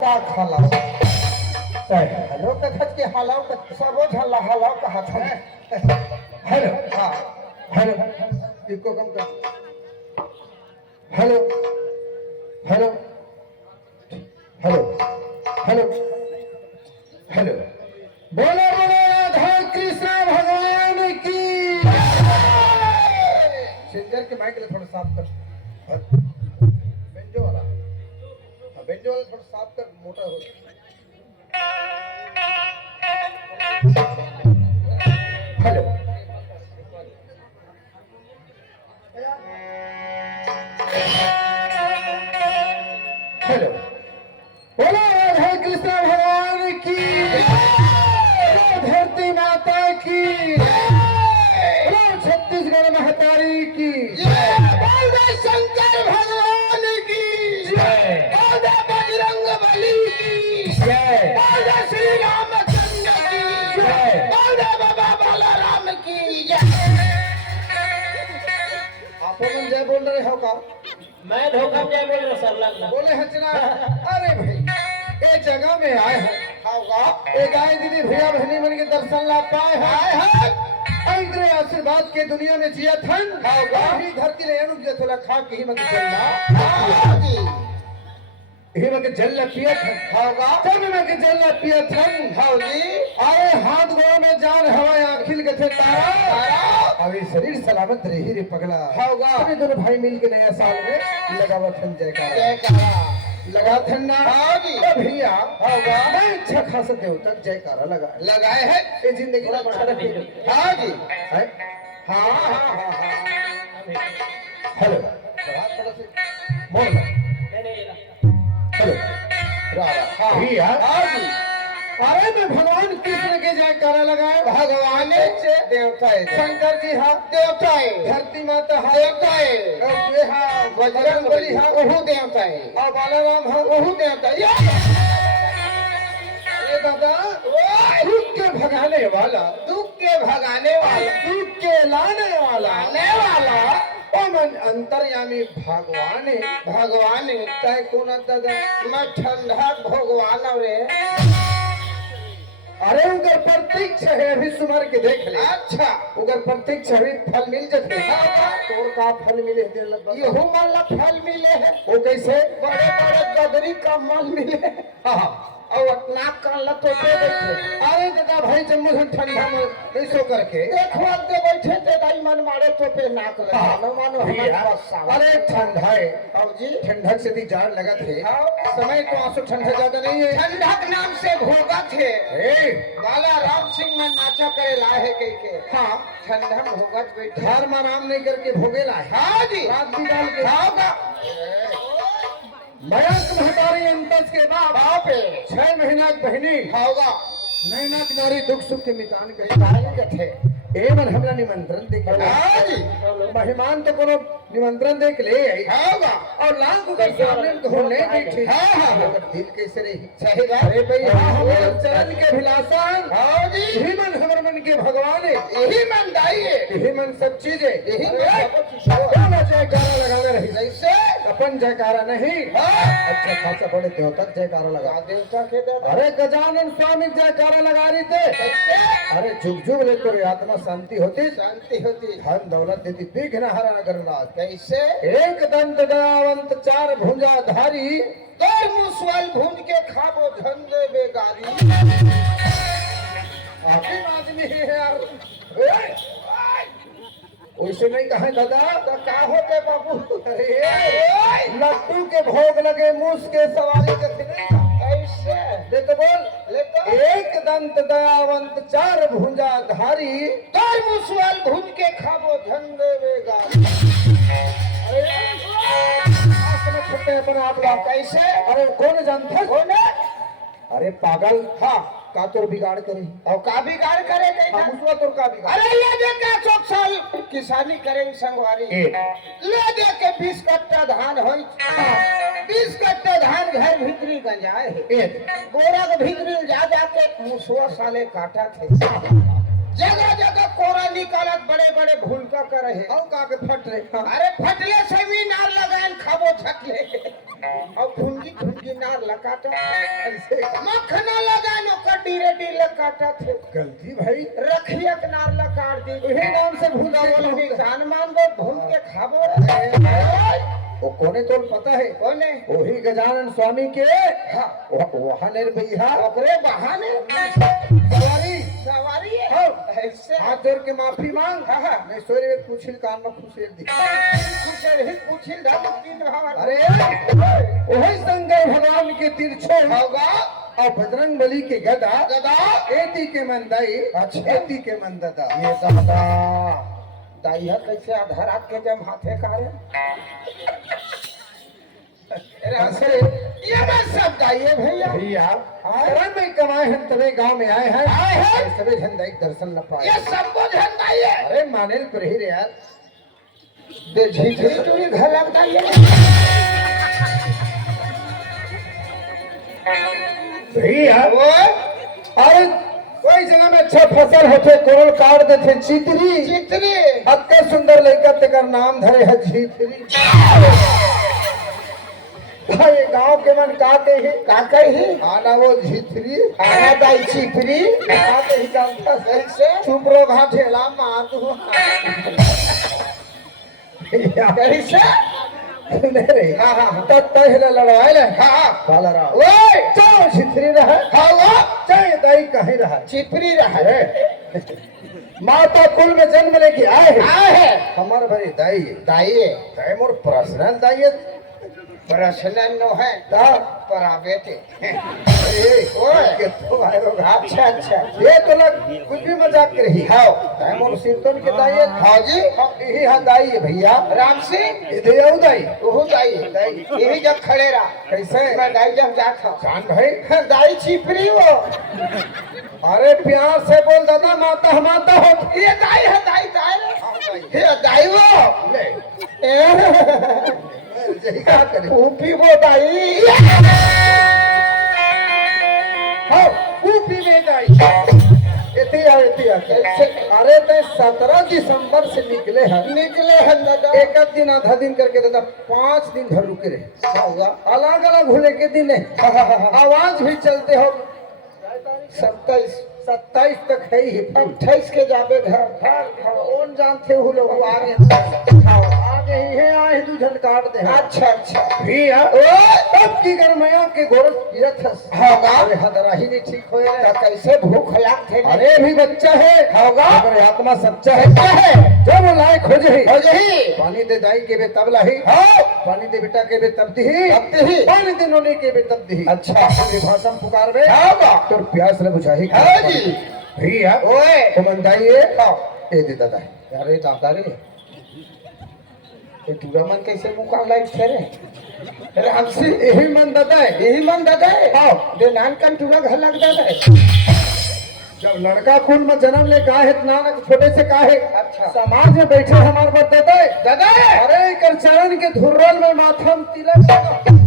का खाला हेलो कथत के हालाव का सबो झल्ला हालाव का हाथ है हेलो हां हेलो इको कम कर hello hello hello hello hello बोलो बोलो राधा कृष्ण भगवान की सिंगर के माइक ले थोड़ा साफ कर बेंजो वाला थोड़ा साफ कर मोटा हो हेलो हेलो बोलो राधा कृष्ण भगवान की धरती माता की बोलो छत्तीसगढ़ महतारी की शंकर भगवान की बजरंग बली की श्री रामचंद्र की बाबा बालाराम की आप जय बोल रहे हो का मैं धोखा जय बोल रहा सर लगना बोले हंसना अरे भाई ये जगह में आए हैं होगा ये गाय दीदी भैया बहनी मन के दर्शन ला पाए हैं इंद्र आशीर्वाद के दुनिया में जिया थन होगा ही धरती ले अनुप जथला खा के ही मत चलना ही मत जल पिया थन होगा जब मत जल पिया थन होगी आए हाथ गोड़ में जान हवा आखिल के थे तारा अभी शरीर सलामत रही रे पगला होगा अभी दोनों भाई मिल के नया साल में लगावा थन जयकारा लगा थन ना भैया होगा मैं अच्छा खासा देवता जयकारा लगाए है ये जिंदगी में बड़ा हाँ जी है हाँ हाँ हाँ हेलो बोल हेलो हाँ भैया हाँ जी अरे मैं भगवान कृष्ण के जयकारा लगाए भगवान देवता है शंकर जी हाँ देवता है धरती माता हाँ देवता है बजरंग बली हाँ वह देवता है और बालाराम हाँ वह देवता है अरे दादा दुख के भगाने वाला दुख के भगाने वाला दुख के लाने वाला ओ मन अंतर्यामी भगवान तय कोना दादा मैं ठंडा भगवान रे अरे उनका प्रत्यक्ष है अभी सुमर के देख ले अच्छा उनका प्रत्यक्ष अभी फल मिल जाते तोर का फल मिले ये हो माला फल मिले है वो कैसे बड़े बड़े गदरी का माल मिले हाँ और नाक कान लतो दे बैठे अरे दादा भाई जम्मू से ठंडा में ऐसो करके एक वक्त दे बैठे थे दाई मन मारे तो पे नाक रहा न मानो हमारा अरे ठंडा है अब जी ठंडक से भी जान लगा थे समय तो आंसू ठंडा ज्यादा नहीं है ठंडक नाम से भोगा थे बाला राम सिंह में नाचा करे लाए है कह के हाँ ठंडा भोगत बैठे धर्म नाम नहीं करके भोगे लाए हाँ जी रात भी डाल के मयंक महतारी अंतस के बाप 6 महीना बहनी होगा नैना किनारी दुख सुख के मितान के थे एमन हमरा निमंत्रण देके मेहमान तो कोनो निमंत्रण देख ले आई होगा और लाख के सामने को नहीं बैठी हां हां दिल कैसे रही सही बात अरे भाई हमारे चरण के विलासन हां जी यही मन हमर मन के भगवान है यही मन दाई है यही मन सब चीज है यही सब जयकारा लगावे रही जैसे अपन जयकारा नहीं अच्छा खासा बड़े देवता जयकारा लगा देवता के अरे गजानन स्वामी जयकारा लगा रही थे अरे जुग जुग लेकर आत्मा शांति होती धन दौलत देती विघ्न हरण गणनाथ कैसे एक दंत दयावंत 4 भुजा धारी तोर मुसवाल भूंज के खाबो धन दे बेगारी आखिर आदमी है यार वैसे नहीं कहा दादा तो क्या होते बाबू अरे लड्डू के भोग लगे मूस के सवारी के ऐसे ले तो बोल ले तो एक दंत दयावंत 4 भुजा धारी तोर मुसवाल भूंज के खाबो धन देवेगा आप लोग कैसे अरे कौन जानता कौन अरे पागल हाँ का तोर बिगाड़ करे और का बिगाड़ करे मुसवा तोर का बिगाड़ अरे ये देख के 100 साल किसानी करे संगवारी ले दे के 20 कट्टा धान होई 20 कट्टा धान घर भीतरी गंजाए है बोरा के भीतरी जा के मुसवा साले काटा थे जगह जगह कोरा निकालत बड़े बड़े भूलका करे है। और का के फट रे हाँ। अरे फटले सेमिनार लगाएन खाबो झटले और भुंगी भुंगी नार लगाता ऐसे मखना लगाएन ओकर डीरे डीरे काटा थे गलती भाई रखिया के नार लकार दी वही नाम से भूला बोला बोली जान मान गो भूल के खाबो रे वो कोने तो पता है कोने वही गजानन स्वामी के हाँ वहाँ ने भैया ओकरे बहाने सवारी सवारी है हाँ। ऐसे हाथ जोड़ के माफी मांग हाँ, हाँ। मैं सोरे में पूछिल कान में खुशेर दी कुछ ही पूछिल धमकी नहार अरे वही शंकर भगवान के तिरछे होगा और बजरंग बली के गदा गदा एती के मंदाई अच्छा। एती के मंददा ये दादा दाइया कैसे आधा रात के जब हाथे कारे अरे हंसे ये मैं सब दाइये भैया भैया अरे मैं कमाए हैं तबे गांव में आए हैं सभी झंडाई दर्शन न पाए ये संबोधन दाइये अरे मानेल पर ही रे यार दे झीझी तुरी घर लग दाइये भैया ओए अरे कोई जगह में अच्छा फसल होते कोरल काट देते चितरी चितरी अत्ते सुंदर लड़का तेकर नाम धरे है चितरी ये गांव के मन का के ही का कही आना वो झितरी आना दाई चिपरी का के ही जानता से कैसे चुप रो घाटेला मार दो कैसे नहीं रे हाँ हाँ हाँ तब पहले लड़ाई ले हाँ काला रहा ओए चाहे झितरी रहे हाँ वो चाहे दाई कहीं रहा चिपरी रहा अरे माता कुल में जन्म लेके आए हैं आए है हमारे भाई दाई दाइये दाई मोर पर्सनल दाई है प्रश्न नो है ता पर बेटे अरे ओए के तो भाई लोग अच्छा अच्छा ये तो लग कुछ भी मजाक कर रही हाँ दाई मोर सिरतन के दाई है हाँ जी यही हां दाई है भैया राम सिंह इधर आओ दाई ओहो दाई दाई यही जब खड़े रहा कैसे मैं दाई जब जात हूँ जान भाई दाई छिपरी वो अरे प्यार से बोल दादा माता माता हो ये दाई है दाई दाई हाँ, दाई। ये दाई वो ले यही क्या करे ऊपी वो दाई हाँ ऊपी में दाई इतनी आ कैसे? अरे ते 17 दिसंबर से निकले हैं निकले हैं दादा एक दिन आधा दिन करके दादा 5 दिन घर रुके रहे क्या हुआ अलग अलग होने के दिन है आवाज भी चलते हो 27 तक है ही 28 के जाबे घर कौन जानते हो लोग आगे आगे ही है आए दू झन काट दे अच्छा अच्छा भैया तब की गरमया के गोरस किया था होगा। अरे हदरा ही नहीं ठीक होए रे तो कैसे भूख लाग थे अरे भी बच्चा है होगा। अगर आत्मा सच्चा है क्या है जब वो लायक हो जाए हो जही पानी दे दाई के बे तब लाही हाँ पानी दे बेटा के बे तब दी तब दी। पानी दे नोने के बे तब दी अच्छा। भाषा पुकार बे होगा। तो प्यास ले बुझाही हाँ जी। भैया ओए तो मंदाइए ए दे दादा अरे दादा रे ये पूरा मन कैसे मुकाबला थे रे राम सिंह यही मन दादा है यही मन दादा है हाँ। दे नान कन पूरा घर लग दादा है जब लड़का कुल में जन्म ले का है नानक छोटे से का है अच्छा। समाज में बैठे हमारे बात दादा है दादा अरे कर चरण के धुर्रल में माथम तिलक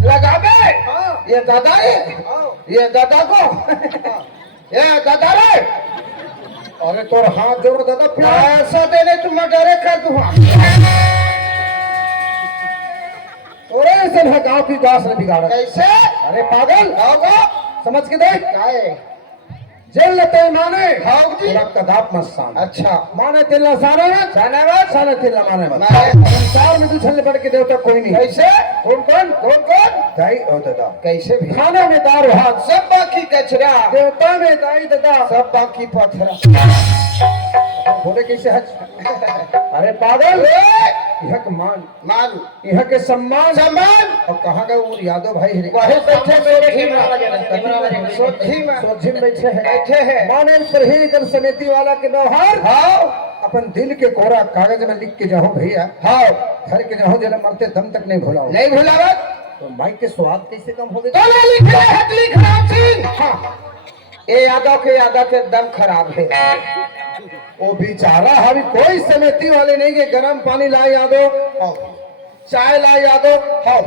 लगा बे हाँ ये दादा है हाँ। ये दादा को ये दादा रे अरे तोर हाथ जोड़ दादा प्यार पैसा देने तुम डरे कर दूंगा और ऐसे है गांव की दास ने बिगाड़ा कैसे अरे पागल होगा समझ के देख काहे जेल लेते माने हाँ जी। रक्त दाप मत सान अच्छा माने तिल्ला सारे मत धन्यवाद साले तिल्ला माने मत माने। संसार में दूसरे पढ़ के देवता कोई नहीं कैसे कौन कौन दाई और दादा कैसे भी खाना में दार भात सब बाकी कचरा देवता में दाई दादा सब बाकी पत्थर बोले कैसे हज अरे पागल यह के मान मारू यह के सम्मान सम्मान और कहाँ गए वो यादव भाई है वही बैठे मेरे सोची में सोझी में बैठे हैं बैठे हैं माने पर ही कर समिति वाला के व्यवहार हाँ अपन दिल के कोरा कागज में लिख के जाओ भैया हाँ घर के जाओ जल मरते दम तक नहीं भुलाओ नहीं भुलावत तो माइक के स्वाद कैसे कम हो गए तो ले लिख रहे हैं लिख राम सिंह हाँ ये यादव के एकदम खराब है वो बेचारा अभी कोई समिति वाले नहीं के गर्म पानी लाए यादव चाय लाए यादव हाँ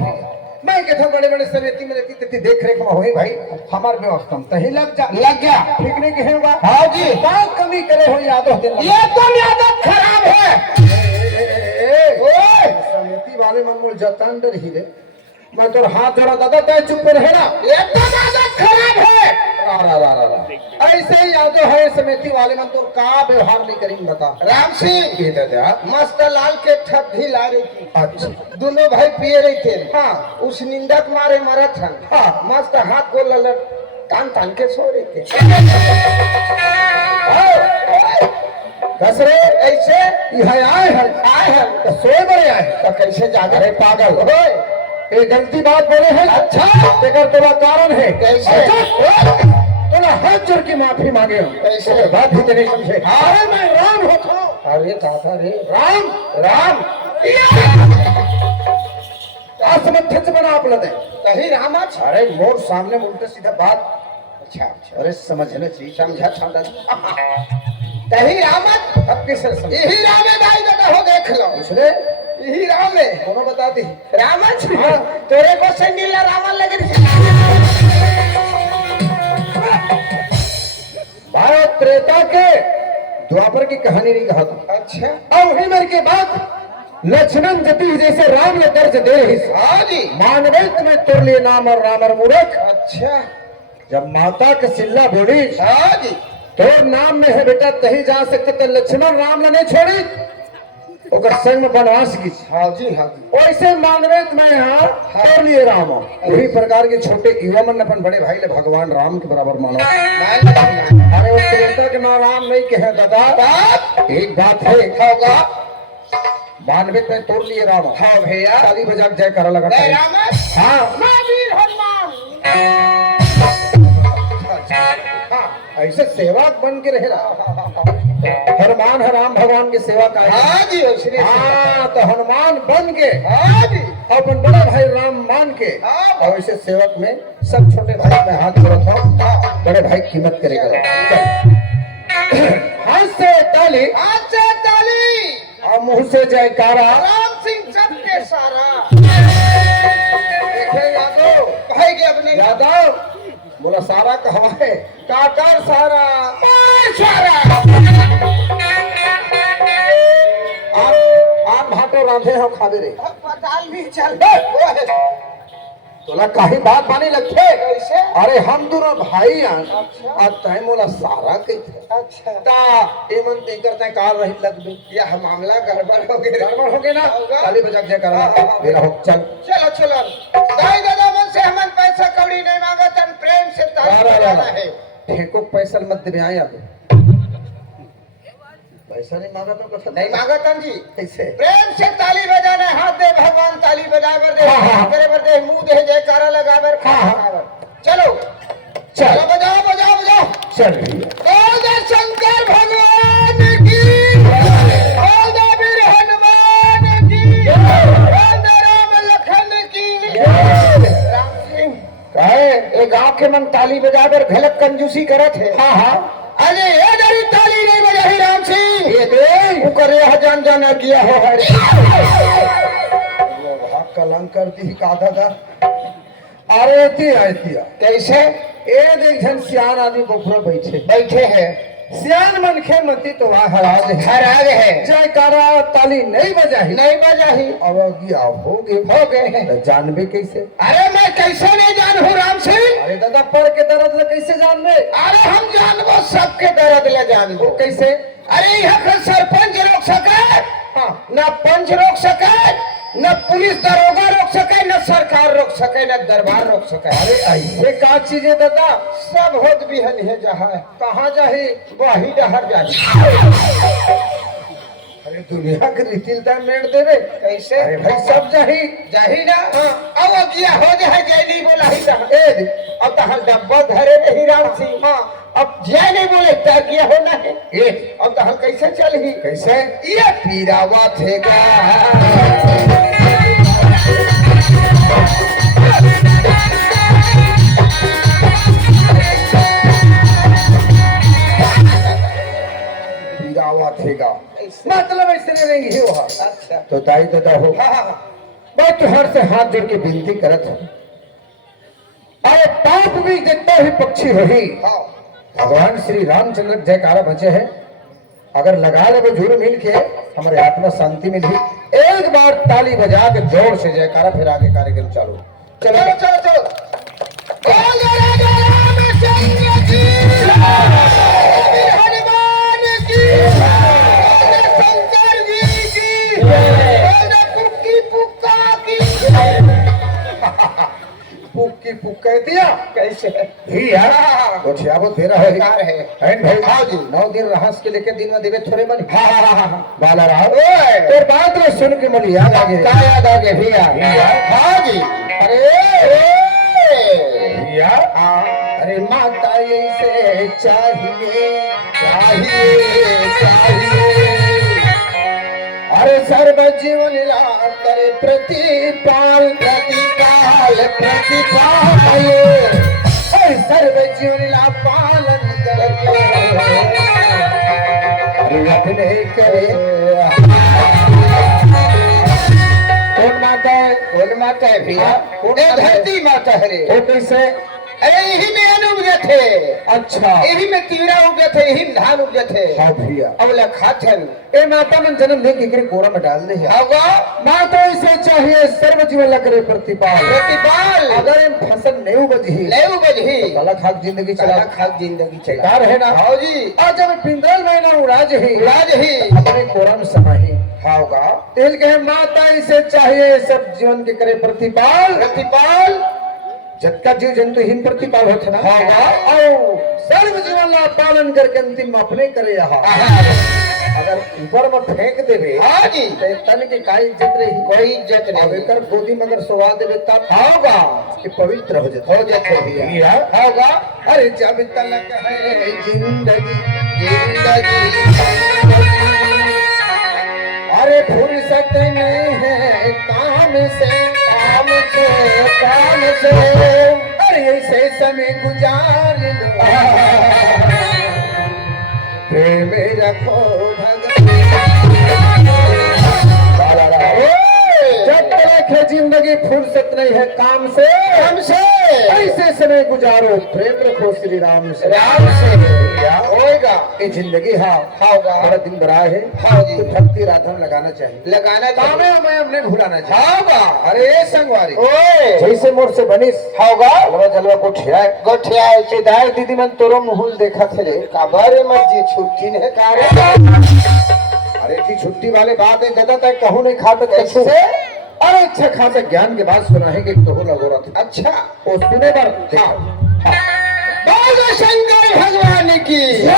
मैं कहता बड़े बड़े समिति में रहती तेती देख रेख में होई भाई हमार व्यवस्था में तही लग गया ठीक नहीं कहे होगा हाँ जी क्या कमी करे हो याद होते ये तो आदत खराब है। समिति वाले मन मोल जतन डर ही रे मैं तोर हाथ जोड़ा दादा तय चुप रहे ना ये तो आदत खराब है। ऐसे ही यादो है समिति वाले मन तोर का व्यवहार नहीं करेंगे बता राम सिंह ये दादा मस्त लाल के ठप भी ला रही थी। अच्छा दोनों भाई पिए रहे थे। हाँ उस निंदक मारे मरा था। हाँ मस्त हाथ को ललट तान तान के सो रहे थे। कस रे ऐसे यहाँ आए हैं तो सोए बड़े आए तो कैसे जागे? अरे पागल ये गलती बात बोले हैं अच्छा तेकर तोला कारण है कैसे? तोला हाथ जोड़ के माफी मांगे हो कैसे? तो बात भी तो नहीं समझे अरे मैं राम होता अरे दादा रे राम राम असमर्थ से बना आप लदे कहीं रामच। अरे मोर सामने उल्टा सीधा बात अच्छा अच्छा अरे समझना चाहिए समझा समझा कहीं रामच। अब किस समझ यही राम है भाई दादा हो देख लो। दूसरे यही राम है दोनों बता दी रामच। तेरे को संगीला रावण लगे भारत त्रेता के द्वापर की कहानी नहीं कहा था अच्छा अब ही मेरे के बाद लक्ष्मण जति जैसे राम ने दर्ज दे रही हाँ जी मानवेत में तुर लिए नाम और रामर मूर्ख अच्छा जब माता के सिल्ला बोली हाँ जी तोर नाम में है बेटा तही जा सकते तो लक्ष्मण राम ने नहीं छोड़ी ओकर संग में वनवास की हाँ जी हाँ जी वैसे मानवेत में यहाँ तोर लिए राम वही प्रकार के छोटे युवा मन अपन बड़े भाई ले भगवान राम के बराबर मानो अरे उस त्रेता के नाम राम नहीं कहे दादा एक बात है होगा मानवेत में तोड़ लिए राम हाँ भैया ताली बजा के जय करा लगा जय रामच। हाँ महावीर हनुमान हाँ ऐसे सेवक बन के रहे हनुमान है राम भगवान की सेवा का हाँ जी श्री हाँ तो हनुमान बन के हाँ जी अपन बड़ा भाई राम मान के हाँ। और ऐसे सेवक में सब छोटे भाई में हाथ जोड़ता हूँ बड़े भाई कीमत करेगा हाथ से ताली हाथ से ताली और मुंह से जयकारा राम सिंह सबके सारा देखे यादव भाई के अपने यादव बोला सारा कहा है काकर सारा सारा आन भाटो रांधे हो खावे रे अस्पताल भी चल तोला काहे बात माने लगते कैसे? अरे हम दोनों भाई आन अच्छा। अब तय मोला सारा कहिथे अच्छा ता एमन ते करते कार रही लगबे यह मामला गड़बड़ हो गया गड़बड़ हो गए ना होगा। ताली बजा के करा हाँ। मेरा हो चल चलो चलो दाई दादा मन से हमन पैसा कौड़ी नहीं मांगा तन प्रेम से ताली बजाना है। ठेको पैसा मत दे आया तो पैसा नहीं मांगा तो कथा नहीं मांगा तन जी कैसे प्रेम से ताली बजाना हाथ दे भगवान ताली बजावर दे हाँ, हाँ। करे बर दे मुंह दे जयकारा लगावर हाँ, हाँ। चलो चल चलो बजाओ बजाओ बजाओ चल बोल दे शंकर भगवान की बोल दे वीर हनुमान की बोल दे राम लखन की राम सिंह काहे ए गांव के मन ताली बजाकर घलक कंजूसी करत है। हां हां अरे ये दरी ताली नहीं बजाही राम सिंह ये दे तू करे जान जाना किया हो हरे भाग कलंक कर दी का दादा अरे ती आती कैसे ए देख जन सियान आदमी गोफरा बैठे बैठे हैं सियान मन खे मती तो वहां हराज है हराज है जयकारा ताली नहीं बजाही नहीं बजाही अब गया हो गए तो जानबे कैसे अरे मैं कैसे नहीं जानू राम सिंह अरे दादा पढ़ के दर्द ले कैसे जानबे अरे हम जानबो सबके दर्द ले जानबो वो कैसे अरे यहाँ का सरपंच रोक सके हाँ न पंच रोक सके न पुलिस दरोगा रोक सके न सरकार रोक सके न दरबार रोक सके अरे ऐसे का चीज है दादा सब होत बिहन है जहाँ कहाँ जाही वही डहर जाही अरे दुनिया के रीतिलता मेड़ देवे कैसे अरे भाई सब जाही जाही ना अब अगिया हो जाए जय नहीं बोला ही रहा ए अब तो हर डब्बा धरे नहीं राम सिंह अब जय नहीं बोले तय किया होना है ए अब तो हम कैसे चल ही कैसे ये पीरावा थेगा पीरावा थेगा मतलब ऐसे नहीं रहेंगे ही वहाँ अच्छा तो दाई दादा हो हाँ हाँ मैं तुहार से हाथ जोड़ के विनती करत हूँ, अरे पाप भी जितना ही पक्षी रही भगवान श्री रामचंद्र जयकारा बचे हैं, अगर लगा ले वो झूर मिल के हमारे आत्मा शांति मिली। एक बार ताली बजा के जोर से जयकारा, फिर आगे कार्यक्रम चालू। चलो चलो चलो बोल राजा रामचंद्र की वीर हनुमान की शंकर जी की बोल पुक्की पुक्का की पुक की पुक कह दिया कैसे ही यार कुछ याबो तेरा है कार है हैं भाई। हाँ जी। 9 दिन रहस के लेके दिन में देवे थोड़े मन। हाँ बाला रहा ओए तो बात में सुन के मुझे याद आ गई। क्या याद आ गया भैया? हाँ जी। अरे भैया अरे माता ऐसे चाहिए अरे सर्व जीवन ला करे प्रतिपाल अरे सर्व जीवन ला पालन करके अरे अपने करे। कौन माता है? कौन माता है भैया? कौन ये माता है? धरती माता है रे। वो कैसे? अरे यही में अन्न उगे थे, अच्छा यही में तीरा उगे थे, यही में धान उगे थे। हाँ भैया अब खाथन ए माता ने जन्म दे के कोरा में डाल दे है। होगा माता इसे चाहिए सर्व जीवन ला करे प्रतिपाल। प्रतिपाल अगर इन फसल नहीं उपजी नहीं उगही काला खाक जिंदगी चला चला खाक जिंदगी चला कार है ना। हाँ जी। आज जब पिंदल महीना उड़ाज ही राज ही अपने कोरा में समाही होगा तेल के माता इसे चाहिए सब जीवन के करे प्रतिपाल। प्रतिपाल जबका जीव जंतु हिन प्रतिपाल होते ना होगा और सर्व जीवन ला पालन करके अंतिम में अपने करे यहाँ। अगर ऊपर में फेंक देवे हाँ जी। तो तन की काई इज्जत रही कोई इज्जत अब नहीं एकर गोदी में अगर सोवा देवे तब होगा कि पवित्र हो जाता हो जाते भैया होगा अरे जब तलक है जिंदगी अरे फुर्सत नहीं है काम से अरे ऐसे समय गुजार लो प्रेम रखो जब तक है जिंदगी फुर्सत नहीं है काम से ऐसे समय गुजारो प्रेम रखो श्री राम से। राम से होएगा ये जिंदगी हाँ होगा बड़ा दिन बड़ा है। हाँ जी। तो भक्ति राधा में लगाना चाहिए लगाना कामे में हमने भूलाना चाहिए। होगा अरे ये संगवारी ओए जैसे मोर से बनिस होगा जलवा जलवा को ठियाए गोठिया दाई दीदी मन तोरो मुहुल देखा थे रे काबारे मर्जी छुट्टी ने कारे अरे जी छुट्टी वाले बात है दादा तक कहूँ नहीं खा तो कैसे कैसे? अरे अच्छा खासा ज्ञान के बाद सुना है कि तो लगो रहा था अच्छा वो सुने पर बोलो शंकर भगवान की हाँ।